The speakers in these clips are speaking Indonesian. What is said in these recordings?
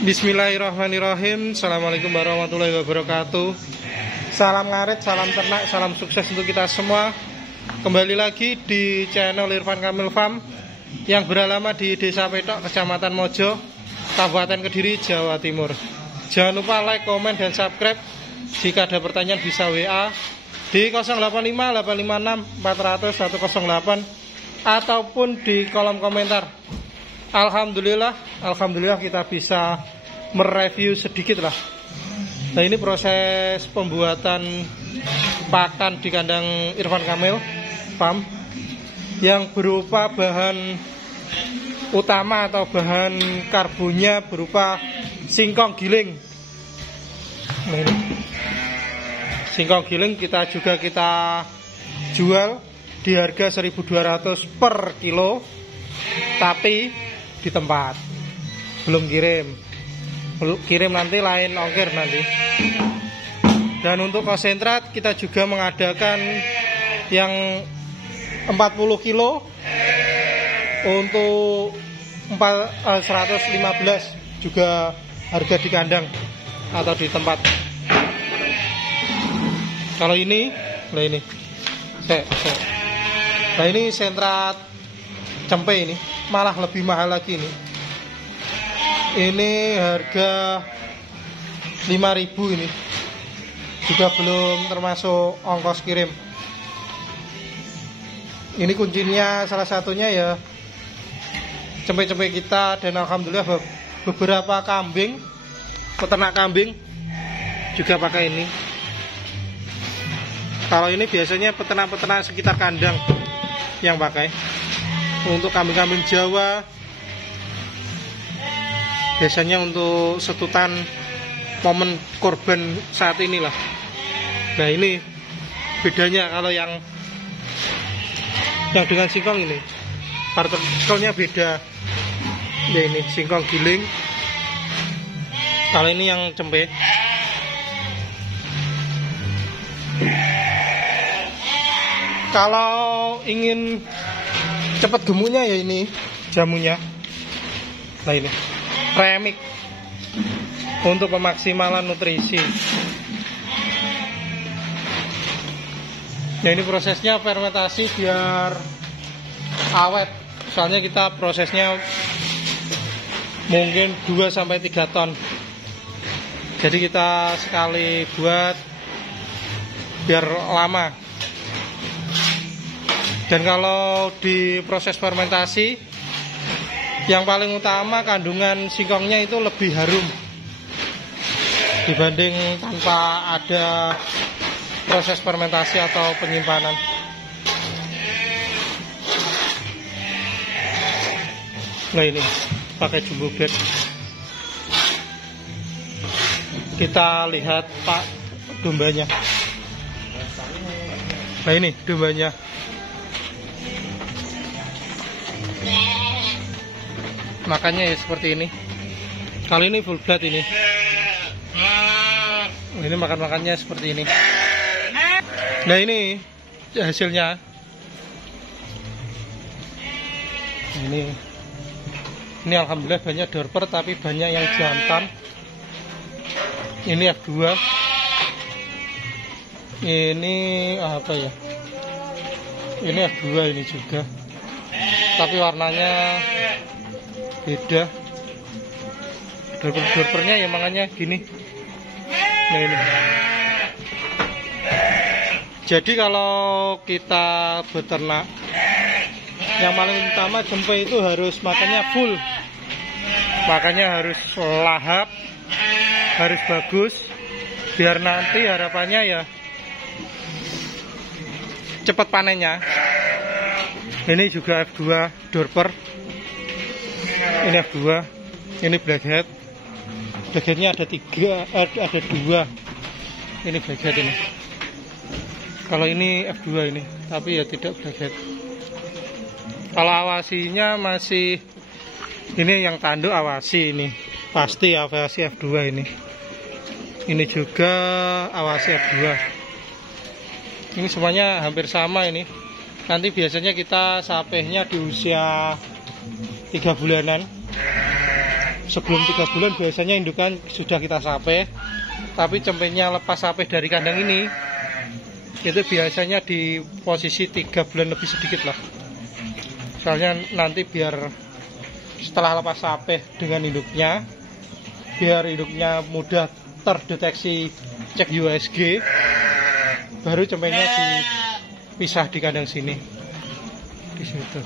Bismillahirrahmanirrahim. Assalamualaikum warahmatullahi wabarakatuh. Salam ngarit, salam ternak, salam sukses untuk kita semua. Kembali lagi di channel Irfan Kamil Farm yang beralamat di Desa Petok, Kecamatan Mojo, Kabupaten Kediri, Jawa Timur. Jangan lupa like, komen, dan subscribe. Jika ada pertanyaan bisa WA di 085 856 400 108 ataupun di kolom komentar. Alhamdulillah kita bisa mereview sedikit lah. Nah, ini proses pembuatan pakan di kandang Irfan Kamil Farm yang berupa bahan utama atau bahan karbonnya berupa singkong giling. Nah, ini singkong giling kita jual di harga 1.200 per kilo, tapi di tempat, belum kirim nanti lain ongkir nanti. Dan untuk konsentrat kita juga mengadakan yang 40 kilo untuk 115 juga harga di kandang atau di tempat. Kalau ini, nah ini nah ini sentrat cempe, ini malah lebih mahal lagi nih. Ini harga 5.000 ini. Juga belum termasuk ongkos kirim. Ini kuncinya salah satunya ya cempe-cempe kita, dan alhamdulillah beberapa kambing, peternak kambing juga pakai ini. Kalau ini biasanya peternak-peternak sekitar kandang yang pakai. Untuk kambing-kambing Jawa biasanya untuk setutan momen korban saat inilah. Nah, ini bedanya kalau yang dengan singkong ini partikelnya beda. Ya, ini singkong giling. Kalau ini yang cempe. Kalau ingin cepat gemuknya ya ini jamunya. Nah, ini premix untuk pemaksimalan nutrisi. Nah, ini prosesnya fermentasi biar awet. Soalnya kita prosesnya mungkin 2-3 ton. Jadi kita sekali buat biar lama. Dan kalau di proses fermentasi, yang paling utama kandungan singkongnya itu lebih harum dibanding tanpa ada proses fermentasi atau penyimpanan. Nah, ini pakai jumbo bed. Kita lihat Pak dombanya. Nah, ini dombanya. Makannya ya seperti ini. Kali ini full blood ini. Ini makannya seperti ini. Nah, ini hasilnya. Ini alhamdulillah banyak dorper, tapi banyak yang jantan. Ini F2. Ini apa ya? Ini F2 ini juga. Tapi warnanya beda. Dorpernya ya makanya gini. Nah, ini. Jadi kalau kita beternak, yang paling utama cempe itu harus makannya full. Makannya harus lahap, harus bagus, biar nanti harapannya ya cepat panennya. Ini juga F2 dorper. Ini F2, ini blackhead. Blackheadnya ada 2. Ini blackhead ini. Kalau ini F2 ini, tapi ya tidak blackhead. Kalau awasinya masih, ini yang tanduk awasi ini, pasti awasi F2 ini. Ini juga awasi F2. Ini semuanya hampir sama ini. Nanti biasanya kita sapehnya di usia 3 bulanan. sebelum 3 bulan biasanya indukan sudah kita sape. Tapi cempenya lepas sape dari kandang ini itu biasanya di posisi 3 bulan lebih sedikit lah. Soalnya nanti biar setelah lepas sape dengan induknya, biar induknya mudah terdeteksi cek USG, baru cempenya dipisah di kandang sini, di situ.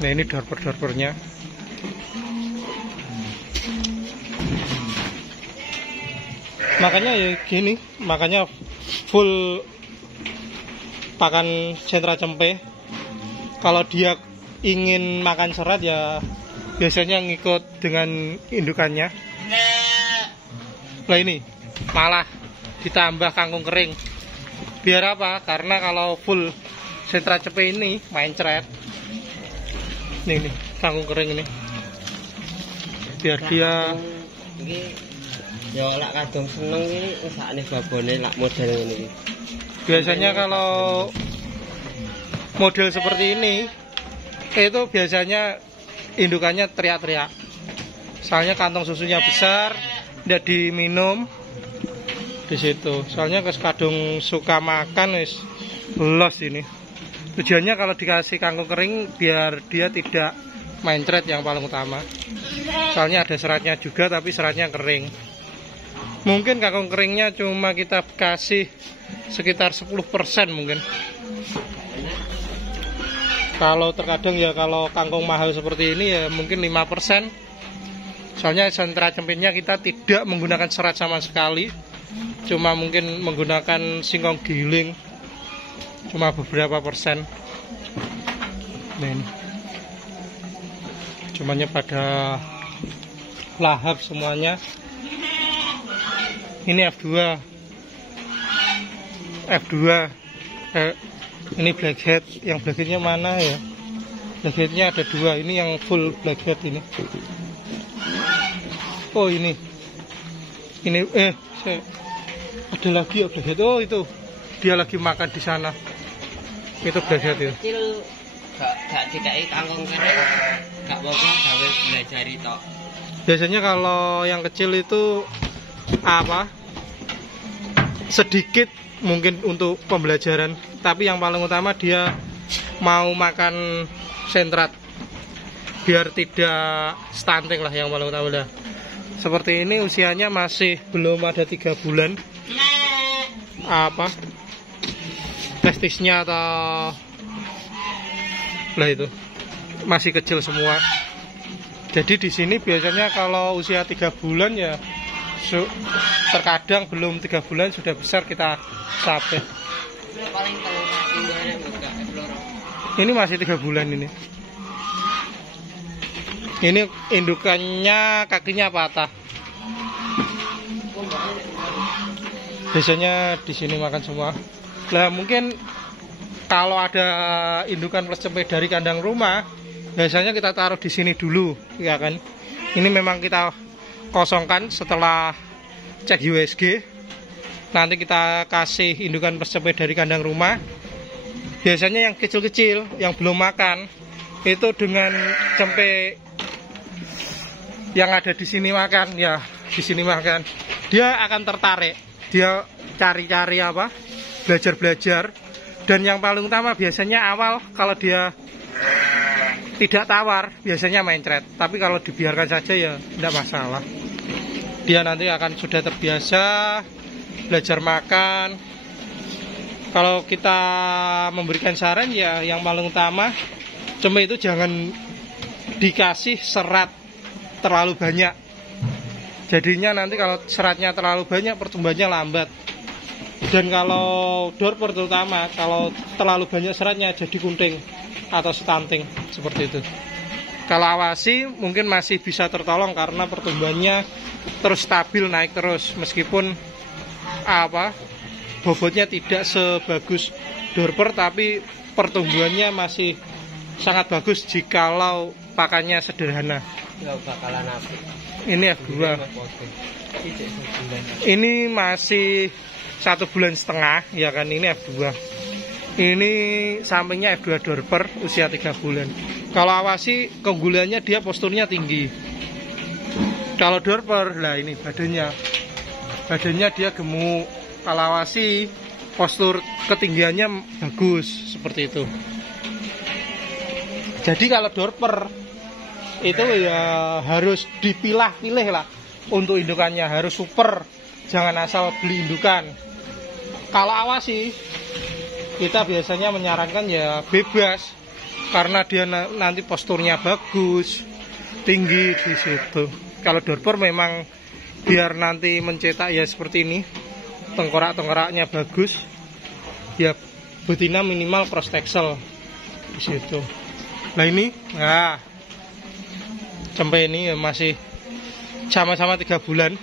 Nah ini dorper-dorpernya. Makanya ya gini, makanya full pakan sentra cempe. Kalau dia ingin makan serat ya biasanya ngikut dengan indukannya. Nah ini malah ditambah kangkung kering. Biar apa? Karena kalau full sentra cempe ini mencret. Nih kangkung kering ini. Biar dia ya lak kadung seneng iki sakne babone lak model ngene iki. Biasanya kalau model seperti ini itu biasanya indukannya teriak-teriak. Soalnya kantong susunya besar, tidak diminum di situ. Soalnya kadung suka makan wis los ini. Tujuannya kalau dikasih kangkung kering biar dia tidak mencret yang paling utama. Soalnya ada seratnya juga tapi seratnya kering. Mungkin kangkung keringnya cuma kita kasih sekitar 10% mungkin. Kalau terkadang ya kalau kangkung mahal seperti ini ya mungkin 5%. Soalnya sentra cempenya kita tidak menggunakan serat sama sekali. Cuma mungkin menggunakan singkong giling. Cuma beberapa persen. Nah ini. Cumanya pada lahap semuanya. Ini F2. Ini blackhead. Yang blackheadnya mana ya? Blackheadnya ada 2. Ini yang full blackhead ini. Oh ini ada lagi ya blackhead. Oh itu dia lagi makan di sana. Itu blackhead ya. Kecil gak dikai kangkung kering, gak apa-apa gawe belajari tok. Biasanya kalau yang kecil itu sedikit mungkin untuk pembelajaran, tapi yang paling utama dia mau makan sentrat biar tidak stunting lah yang paling utama dah. Seperti ini usianya masih belum ada 3 bulan. Testisnya atau lah itu masih kecil semua. Jadi di sini biasanya kalau usia 3 bulan ya terkadang belum 3 bulan sudah besar kita sape. Ini masih 3 bulan ini. Ini indukannya kakinya patah. Biasanya di sini makan semua. Lah mungkin kalau ada indukan plus cempe dari kandang rumah, biasanya kita taruh di sini dulu, ya kan? Ini memang kita kosongkan setelah cek USG. Nanti kita kasih indukan plus cempe dari kandang rumah. Biasanya yang kecil-kecil yang belum makan itu dengan cempe yang ada di sini makan, ya di sini makan, dia akan tertarik, dia cari-cari belajar-belajar. Dan yang paling utama biasanya awal kalau dia tidak tawar biasanya mencret, tapi kalau dibiarkan saja ya tidak masalah. Dia nanti akan sudah terbiasa belajar makan. Kalau kita memberikan saran ya yang paling utama cempe itu jangan dikasih serat terlalu banyak. Jadinya nanti kalau seratnya terlalu banyak pertumbuhannya lambat. Dan kalau dorper terutama kalau terlalu banyak seratnya jadi kunting atau stunting seperti itu. Kalau awasi mungkin masih bisa tertolong karena pertumbuhannya terus stabil naik terus meskipun bobotnya tidak sebagus dorper tapi pertumbuhannya masih sangat bagus jikalau pakannya sederhana. Ini F2. Ini masih 1,5 bulan ya kan, ini F2. Ini sampingnya F2 Dorper usia 3 bulan. Kalau awasi keunggulannya dia posturnya tinggi. Kalau Dorper, nah ini badannya dia gemuk. Kalau awasi postur ketinggiannya bagus seperti itu. Jadi kalau Dorper itu ya harus dipilah-pilih lah untuk indukannya, harus super, jangan asal beli indukan. Kalau awasi kita biasanya menyarankan ya bebas, karena dia nanti posturnya bagus, tinggi di situ. Kalau Dorper memang biar nanti mencetak ya seperti ini, tengkorak-tengkoraknya bagus, ya betina minimal cross texel di situ. Nah ini, nah sampai ini masih sama-sama 3 bulan.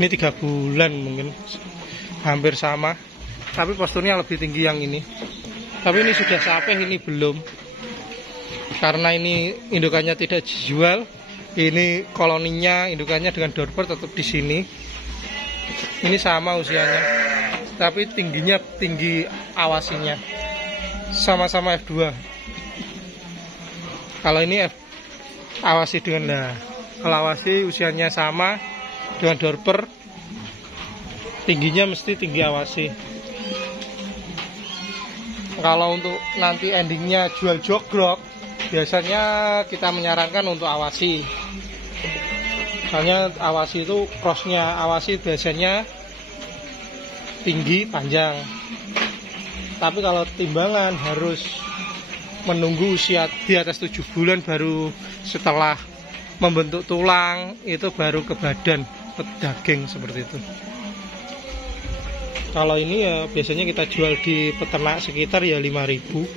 Ini 3 bulan mungkin, hampir sama. Tapi posturnya lebih tinggi yang ini. Tapi ini sudah sapeh, ini belum. Karena ini indukannya tidak dijual. Ini koloninya, indukannya dengan Dorper tetap di sini. Ini sama usianya. Tapi tingginya tinggi awasinya. Sama-sama F2. Kalau ini awasi dengan kalau awasi usianya sama dengan Dorper. Tingginya mesti tinggi awasi. Kalau untuk nanti endingnya jual jogrok, biasanya kita menyarankan untuk awasi. Soalnya awasi itu crossnya awasi biasanya tinggi panjang. Tapi kalau timbangan harus menunggu usia di atas 7 bulan, baru setelah membentuk tulang itu baru ke badan, ke daging seperti itu. Kalau ini ya biasanya kita jual di peternak sekitar ya 5.000.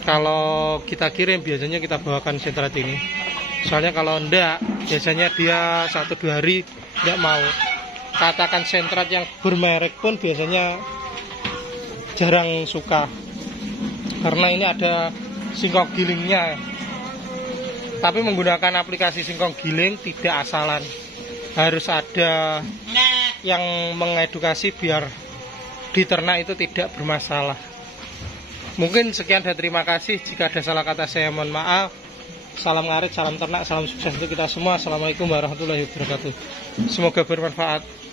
Kalau kita kirim biasanya kita bawakan sentrat ini. Soalnya kalau enggak, biasanya dia 1-2 hari enggak mau. Katakan sentrat yang bermerek pun biasanya jarang suka. Karena ini ada singkong gilingnya. Tapi menggunakan aplikasi singkong giling tidak asalan. Harus ada yang mengedukasi biar di ternak itu tidak bermasalah. Mungkin sekian dan terima kasih. Jika ada salah kata saya mohon maaf. Salam ngarit, salam ternak, salam sukses untuk kita semua. Assalamualaikum warahmatullahi wabarakatuh. Semoga bermanfaat.